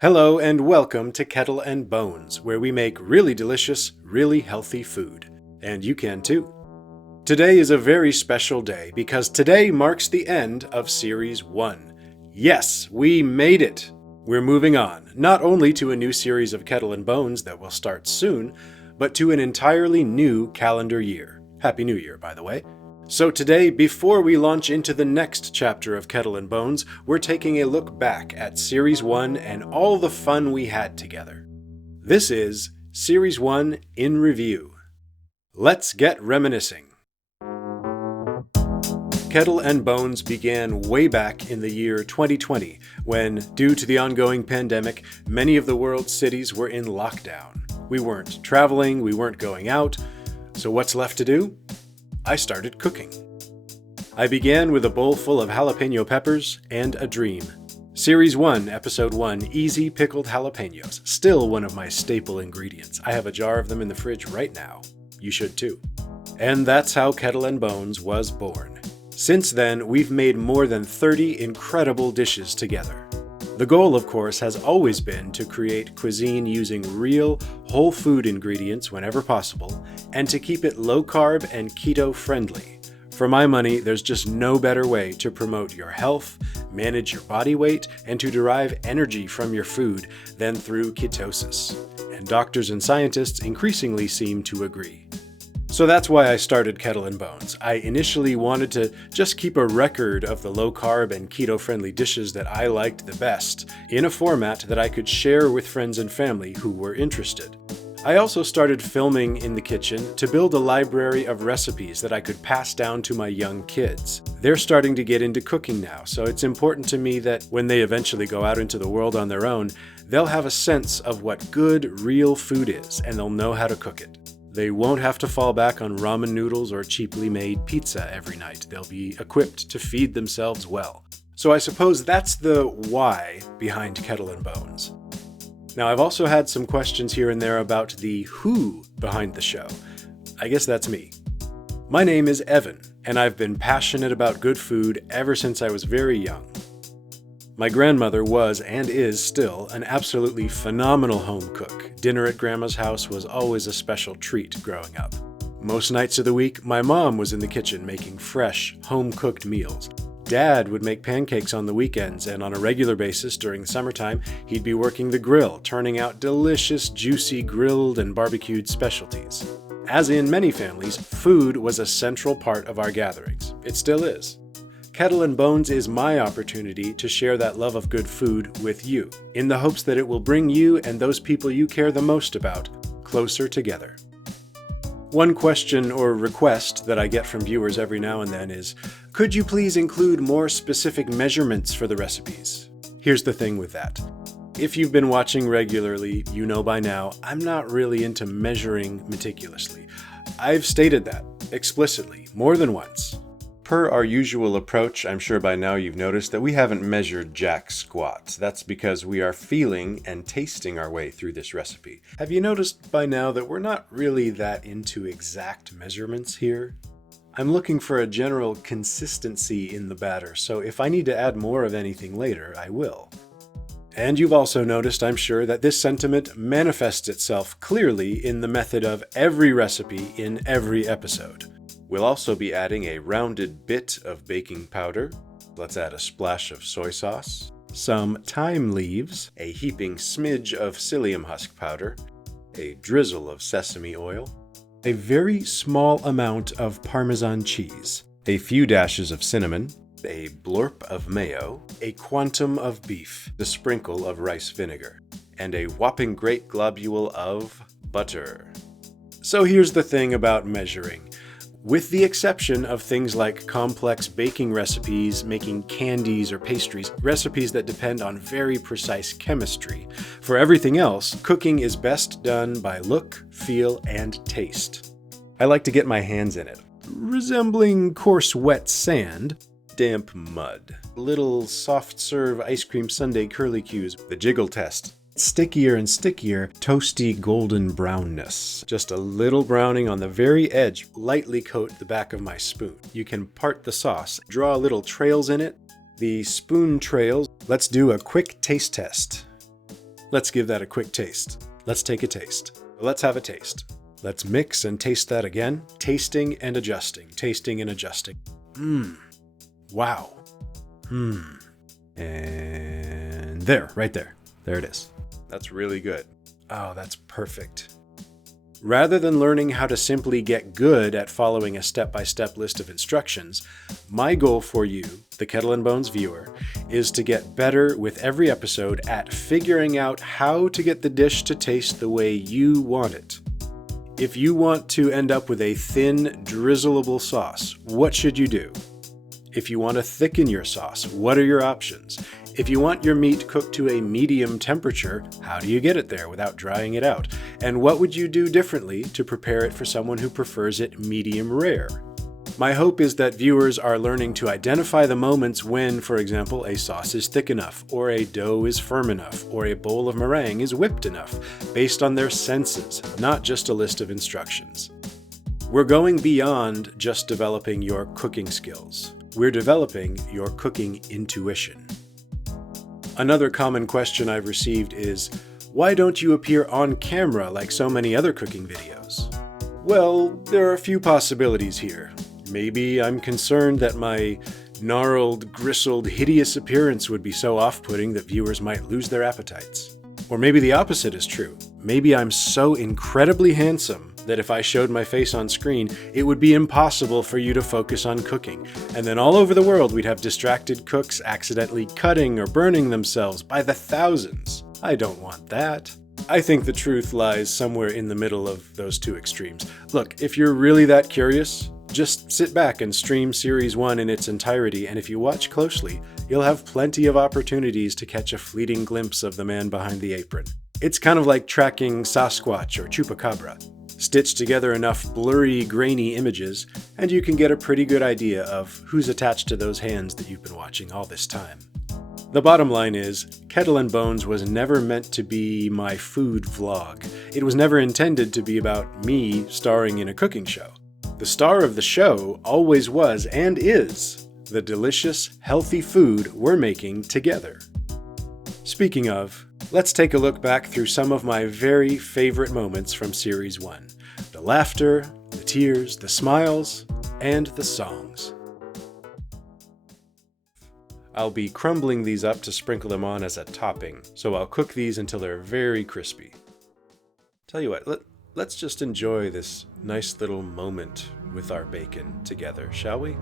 Hello and welcome to Kettle and Bones, where we make really delicious, really healthy food. And you can too. Today is a very special day because today marks the end of Series 1. Yes, we made it! We're moving on, not only to a new series of Kettle and Bones that will start soon, but to an entirely new calendar year. Happy New Year, by the way. So today, before we launch into the next chapter of Kettle and Bones, we're taking a look back at Series 1 and all the fun we had together. This is Series 1 in Review. Let's get reminiscing. Kettle and Bones began way back in the year 2020, when, due to the ongoing pandemic, many of the world's cities were in lockdown. We weren't traveling, we weren't going out, so what's left to do? I started cooking. I began with a bowl full of jalapeno peppers and a dream. Series 1, Episode 1, Easy Pickled Jalapenos, still one of my staple ingredients. I have a jar of them in the fridge right now. You should too. And that's how Kettle and Bones was born. Since then, we've made more than 30 incredible dishes together. The goal, of course, has always been to create cuisine using real, whole food ingredients whenever possible, and to keep it low-carb and keto-friendly. For my money, there's just no better way to promote your health, manage your body weight, and to derive energy from your food than through ketosis. And doctors and scientists increasingly seem to agree. So that's why I started Kettle and Bones. I initially wanted to just keep a record of the low-carb and keto-friendly dishes that I liked the best, in a format that I could share with friends and family who were interested. I also started filming in the kitchen to build a library of recipes that I could pass down to my young kids. They're starting to get into cooking now, so it's important to me that when they eventually go out into the world on their own, they'll have a sense of what good, real food is, and they'll know how to cook it. They won't have to fall back on ramen noodles or cheaply made pizza every night. They'll be equipped to feed themselves well. So I suppose that's the why behind Kettle and Bones. Now, I've also had some questions here and there about the who behind the show. I guess that's me. My name is Evan, and I've been passionate about good food ever since I was very young. My grandmother was, and is still, an absolutely phenomenal home cook. Dinner at Grandma's house was always a special treat growing up. Most nights of the week, my mom was in the kitchen making fresh, home-cooked meals. Dad would make pancakes on the weekends, and on a regular basis during the summertime, he'd be working the grill, turning out delicious, juicy grilled and barbecued specialties. As in many families, food was a central part of our gatherings. It still is. Kettle and Bones is my opportunity to share that love of good food with you, in the hopes that it will bring you and those people you care the most about closer together. One question or request that I get from viewers every now and then is, could you please include more specific measurements for the recipes? Here's the thing with that. If you've been watching regularly, you know by now, I'm not really into measuring meticulously. I've stated that explicitly more than once. Per our usual approach, I'm sure by now you've noticed that we haven't measured jack squat. That's because we are feeling and tasting our way through this recipe. Have you noticed by now that we're not really that into exact measurements here? I'm looking for a general consistency in the batter, so if I need to add more of anything later, I will. And you've also noticed, I'm sure, that this sentiment manifests itself clearly in the method of every recipe in every episode. We'll also be adding a rounded bit of baking powder. Let's add a splash of soy sauce, some thyme leaves, a heaping smidge of psyllium husk powder, a drizzle of sesame oil, a very small amount of Parmesan cheese, a few dashes of cinnamon, a blorp of mayo, a quantum of beef, a sprinkle of rice vinegar, and a whopping great globule of butter. So here's the thing about measuring. With the exception of things like complex baking recipes, making candies or pastries, recipes that depend on very precise chemistry. For everything else, cooking is best done by look, feel, and taste. I like to get my hands in it, resembling coarse wet sand, damp mud, little soft-serve ice cream sundae curlicues, the jiggle test, stickier and stickier, toasty golden brownness. Just a little browning on the very edge, lightly coat the back of my spoon. You can part the sauce, draw little trails in it. The spoon trails. Let's do a quick taste test. Let's give that a quick taste. Let's take a taste. Let's have a taste. Let's mix and taste that again. Tasting and adjusting. Tasting and adjusting. Wow. And there, right there. There it is. That's really good. Oh, that's perfect. Rather than learning how to simply get good at following a step-by-step list of instructions, my goal for you, the Kettle Bones viewer, is to get better with every episode at figuring out how to get the dish to taste the way you want it. If you want to end up with a thin, drizzleable sauce, what should you do? If you want to thicken your sauce, what are your options? If you want your meat cooked to a medium temperature, how do you get it there without drying it out? And what would you do differently to prepare it for someone who prefers it medium rare? My hope is that viewers are learning to identify the moments when, for example, a sauce is thick enough, or a dough is firm enough, or a bowl of meringue is whipped enough, based on their senses, not just a list of instructions. We're going beyond just developing your cooking skills. We're developing your cooking intuition. Another common question I've received is, why don't you appear on camera like so many other cooking videos? Well, there are a few possibilities here. Maybe I'm concerned that my gnarled, gristled, hideous appearance would be so off-putting that viewers might lose their appetites. Or maybe the opposite is true. Maybe I'm so incredibly handsome that if I showed my face on screen, it would be impossible for you to focus on cooking. And then all over the world, we'd have distracted cooks accidentally cutting or burning themselves by the thousands. I don't want that. I think the truth lies somewhere in the middle of those two extremes. Look, if you're really that curious, just sit back and stream Series 1 in its entirety, and if you watch closely, you'll have plenty of opportunities to catch a fleeting glimpse of the man behind the apron. It's kind of like tracking Sasquatch or Chupacabra. Stitch together enough blurry, grainy images, and you can get a pretty good idea of who's attached to those hands that you've been watching all this time. The bottom line is, Kettle Bones was never meant to be my food vlog. It was never intended to be about me starring in a cooking show. The star of the show always was and is the delicious, healthy food we're making together. Speaking of, let's take a look back through some of my very favorite moments from Series 1. The laughter, the tears, the smiles, and the songs. I'll be crumbling these up to sprinkle them on as a topping, so I'll cook these until they're very crispy. Tell you what, let's just enjoy this nice little moment with our bacon together, shall we?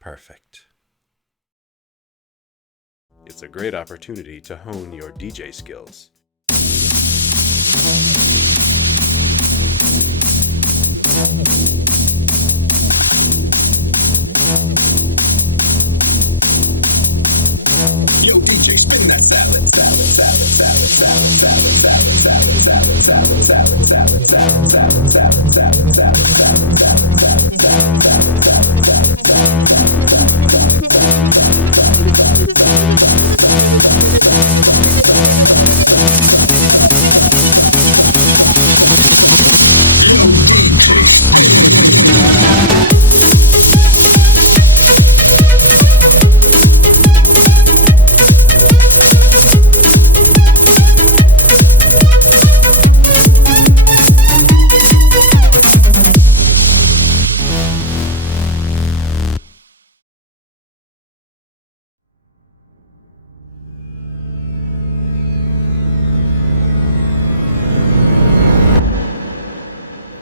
Perfect. It's a great opportunity to hone your DJ skills.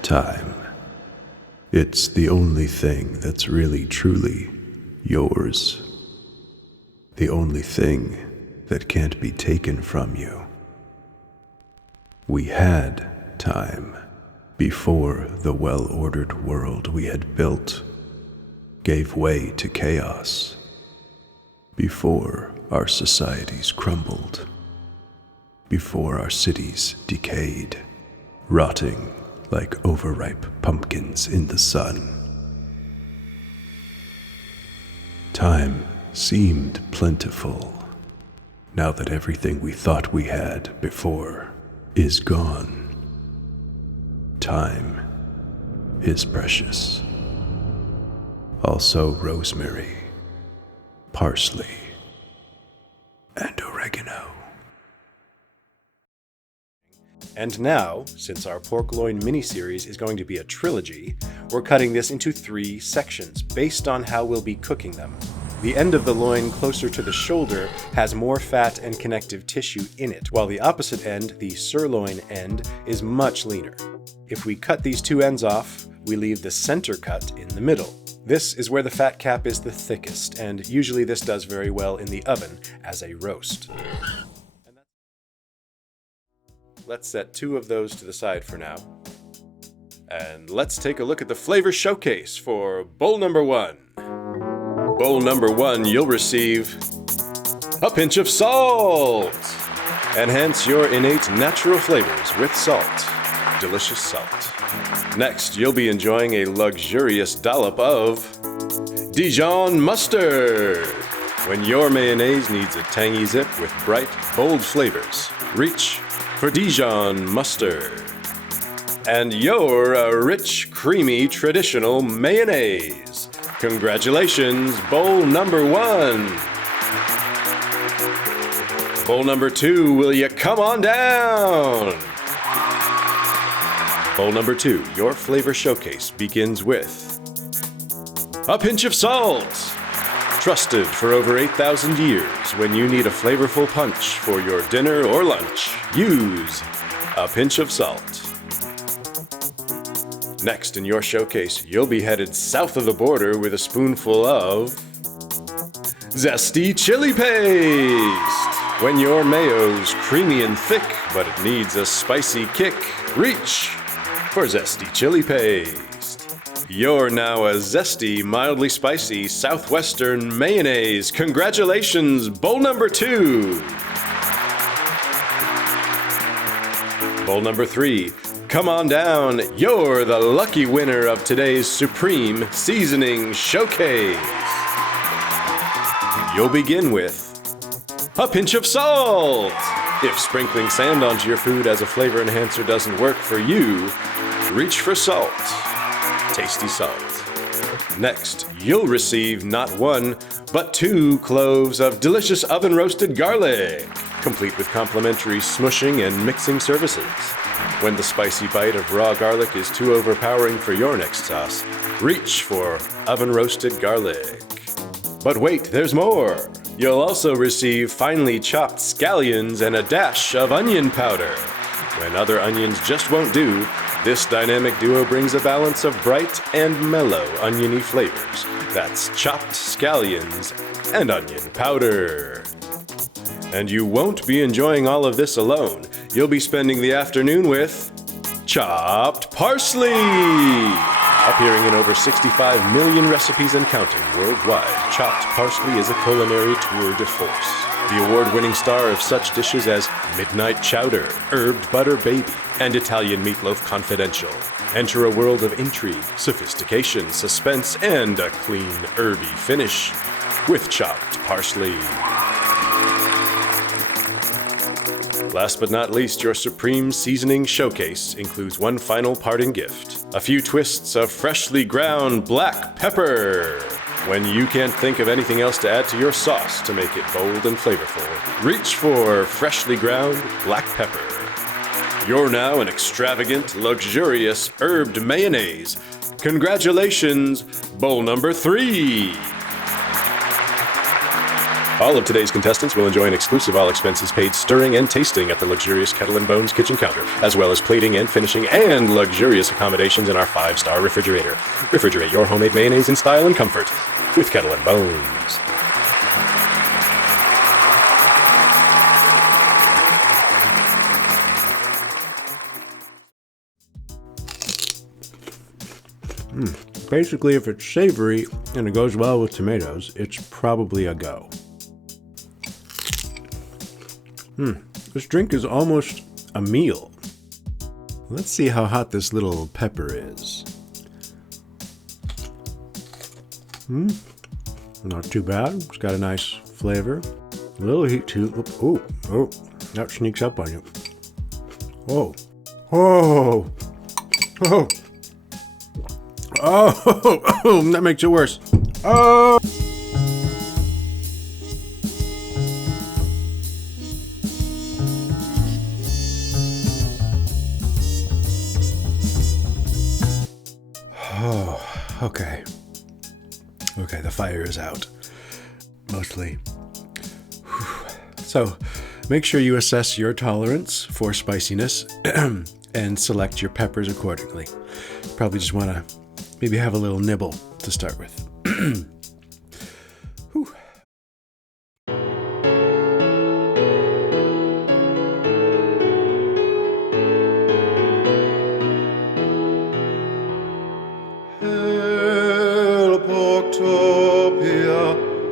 Time. It's the only thing that's really truly yours. The only thing that can't be taken from you. We had time before the well-ordered world we had built gave way to chaos, before our societies crumbled, before our cities decayed, rotting like overripe pumpkins in the sun. Time seemed plentiful, now that everything we thought we had before is gone. Time is precious. Also rosemary, parsley, and oregano. And now, since our pork loin miniseries is going to be a trilogy, we're cutting this into 3 sections based on how we'll be cooking them. The end of the loin closer to the shoulder has more fat and connective tissue in it, while the opposite end, the sirloin end, is much leaner. If we cut these 2 ends off, we leave the center cut in the middle. This is where the fat cap is the thickest, and usually this does very well in the oven as a roast. Let's set 2 of those to the side for now. And let's take a look at the flavor showcase for bowl number 1. Bowl number 1, you'll receive a pinch of salt. Enhance your innate natural flavors with salt. Delicious salt. Next, you'll be enjoying a luxurious dollop of Dijon mustard. When your mayonnaise needs a tangy zip with bright, bold flavors, reach for Dijon mustard. And you're a rich, creamy, traditional mayonnaise. Congratulations, bowl number 1. Bowl number 2, will you come on down? Bowl number 2, your flavor showcase begins with a pinch of salt. Trusted for over 8,000 years, when you need a flavorful punch for your dinner or lunch, use a pinch of salt. Next in your showcase, you'll be headed south of the border with a spoonful of zesty chili paste. When your mayo's creamy and thick, but it needs a spicy kick, reach for zesty chili paste. You're now a zesty, mildly spicy southwestern mayonnaise. Congratulations, bowl number 2. Bowl number 3, come on down. You're the lucky winner of today's Supreme Seasoning Showcase. You'll begin with a pinch of salt. If sprinkling sand onto your food as a flavor enhancer doesn't work for you, reach for salt. Tasty salt. Next, you'll receive not 1, but 2 cloves of delicious oven-roasted garlic, complete with complimentary smushing and mixing services. When the spicy bite of raw garlic is too overpowering for your next sauce, reach for oven-roasted garlic. But wait, there's more! You'll also receive finely chopped scallions and a dash of onion powder. When other onions just won't do, this dynamic duo brings a balance of bright and mellow oniony flavors. That's chopped scallions and onion powder. And you won't be enjoying all of this alone. You'll be spending the afternoon with chopped parsley! Appearing in over 65 million recipes and counting worldwide, chopped parsley is a culinary tour de force. The award-winning star of such dishes as Midnight Chowder, Herbed Butter Baby, and Italian Meatloaf Confidential. Enter a world of intrigue, sophistication, suspense, and a clean, herby finish with chopped parsley. Last but not least, your supreme seasoning showcase includes one final parting gift: a few twists of freshly ground black pepper. When you can't think of anything else to add to your sauce to make it bold and flavorful, reach for freshly ground black pepper. You're now an extravagant, luxurious herbed mayonnaise. Congratulations, bowl number 3! All of today's contestants will enjoy an exclusive all-expenses-paid stirring and tasting at the luxurious Kettle Bones kitchen counter, as well as plating and finishing and luxurious accommodations in our 5-star refrigerator. Refrigerate your homemade mayonnaise in style and comfort with Kettle Bones. Basically, if it's savory and it goes well with tomatoes, it's probably a go. This drink is almost a meal. Let's see how hot this little pepper is. Not too bad. It's got a nice flavor. A little heat too. Oh, that sneaks up on you. Oh, that makes it worse. Oh. Okay, the fire is out. Mostly. So, make sure you assess your tolerance for spiciness and select your peppers accordingly. Probably just want to maybe have a little nibble to start with.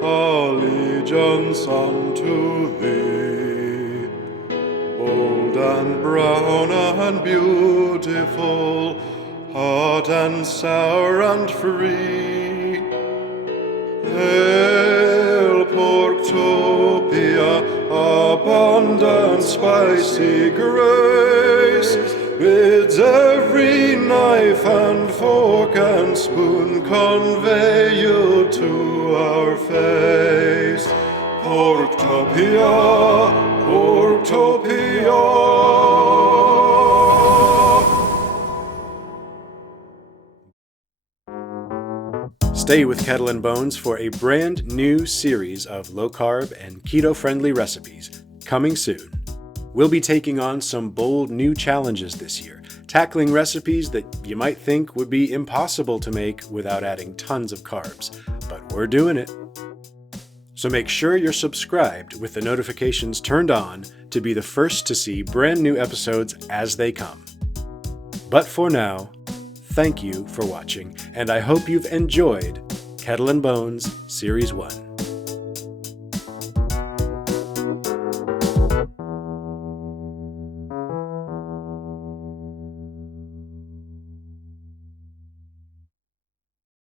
Allegiance unto thee, bold and brown and beautiful, hot and sour and free. Hail Porktopia, abundant spicy grace, bids every knife and fork and spoon convey you to our face. Porktopia, Porktopia. Stay with Kettle Bones for a brand new series of low-carb and keto-friendly recipes coming soon. We'll be taking on some bold new challenges this year, tackling recipes that you might think would be impossible to make without adding tons of carbs, but we're doing it. So make sure you're subscribed with the notifications turned on to be the first to see brand new episodes as they come. But for now, thank you for watching, and I hope you've enjoyed Kettle Bones Series 1.